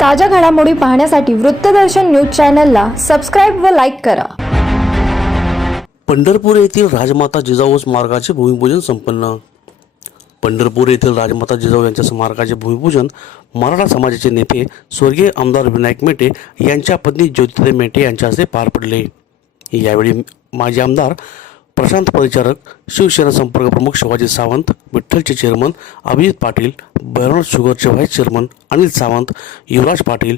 ताज्या घडामोडी पाहण्यासाठी वृत्तदर्शन न्यूज चॅनलला सबस्क्राईब व लाईक करा. पंढरपूर येथील राजमाता जिजाऊ स्मारकाचे भूमिपूजन संपन्न. पंढरपूर येथील राजमाता जिजाऊ यांच्या स्मारकाचे भूमिपूजन मराठा समाजाचे नेते स्वर्गीय आमदार विनायक मेटे यांच्या पत्नी ज्योतिताई मेटे यांच्या हस्ते पार पडले. यावेळी माजी आमदार प्रशांत परिचारक शिवसेना संपर्क प्रमुख शिवाजी सावंत विठ्ठलचे चेअरमन अभिजित पाटील बैरॉन शुगरचे व्हाईस चेअरमन अनिल सावंत युवराज पाटील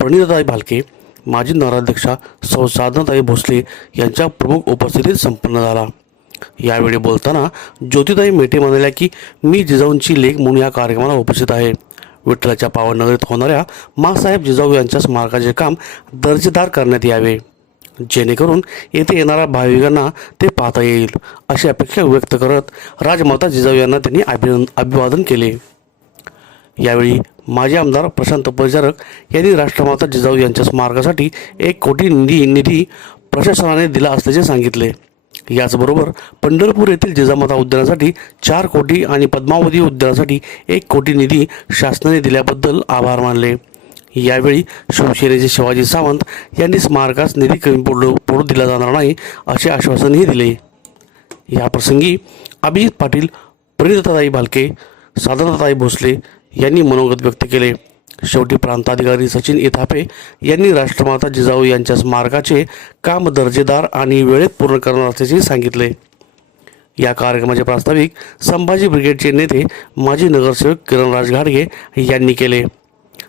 प्रणिताताई भालके माजी नगराध्यक्षा सौ साधनाताई भोसले यांच्या प्रमुख उपस्थितीत संपन्न झाला. यावेळी बोलताना ज्योतिताई मेटे म्हणाल्या की मी जिजाऊंची लेख म्हणून या कार्यक्रमाला उपस्थित आहे. विठ्ठलाच्या पावनगरीत होणाऱ्या मासाहेब जिजाऊ यांच्या स्मारकाचे काम दर्जेदार करण्यात यावे. जेणेकरून येथे येणाऱ्या भाविकांना ते पाहता येईल अशी अपेक्षा व्यक्त करत राजमाता जिजाऊ यांना त्यांनी अभिनंद अभिवादन केले. यावेळी माजी आमदार प्रशांत परिचारक यांनी राष्ट्रमाता जिजाऊ यांच्या स्मारकासाठी एक कोटी निधी निधी प्रशासनाने दिला असल्याचे सांगितले. याचबरोबर पंढरपूर येथील जिजामाता उद्यानासाठी चार कोटी आणि पद्मावती उद्यानासाठी एक कोटी निधी शासनाने दिल्याबद्दल आभार मानले. यावेळी शिवसेनेचे शिवाजी सावंत यांनी स्मारकास निधी कमी पडू पडू दिला जाणार नाही असे आश्वासनही दिले. याप्रसंगी अभिजित पाटील प्रणिताताई भालके साधनाताई भोसले यांनी मनोगत व्यक्त केले. शेवटी प्रांताधिकारी सचिन इथापे यांनी राष्ट्रमाता जिजाऊ यांच्या स्मारकाचे काम दर्जेदार आणि वेळेत पूर्ण करणार असल्याचे सांगितले. या कार्यक्रमाचे प्रास्ताविक संभाजी ब्रिगेडचे नेते माजी नगरसेवक किरणराज घाडगे यांनी केले.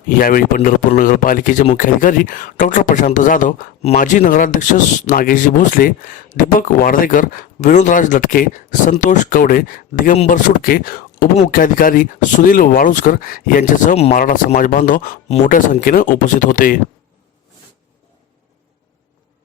यावेळी पंढरपूर नगरपालिकेचे मुख्याधिकारी डॉक्टर प्रशांत जाधव माजी नगराध्यक्ष नागेशजी भोसले दीपक वार्डेकर विनोदराज लटके संतोष कवडे दिगंबर सुटके उपमुख्याधिकारी सुनील वाळुसकर यांच्यासह मराठा समाज बांधव मोठ्या संख्येनं उपस्थित होते.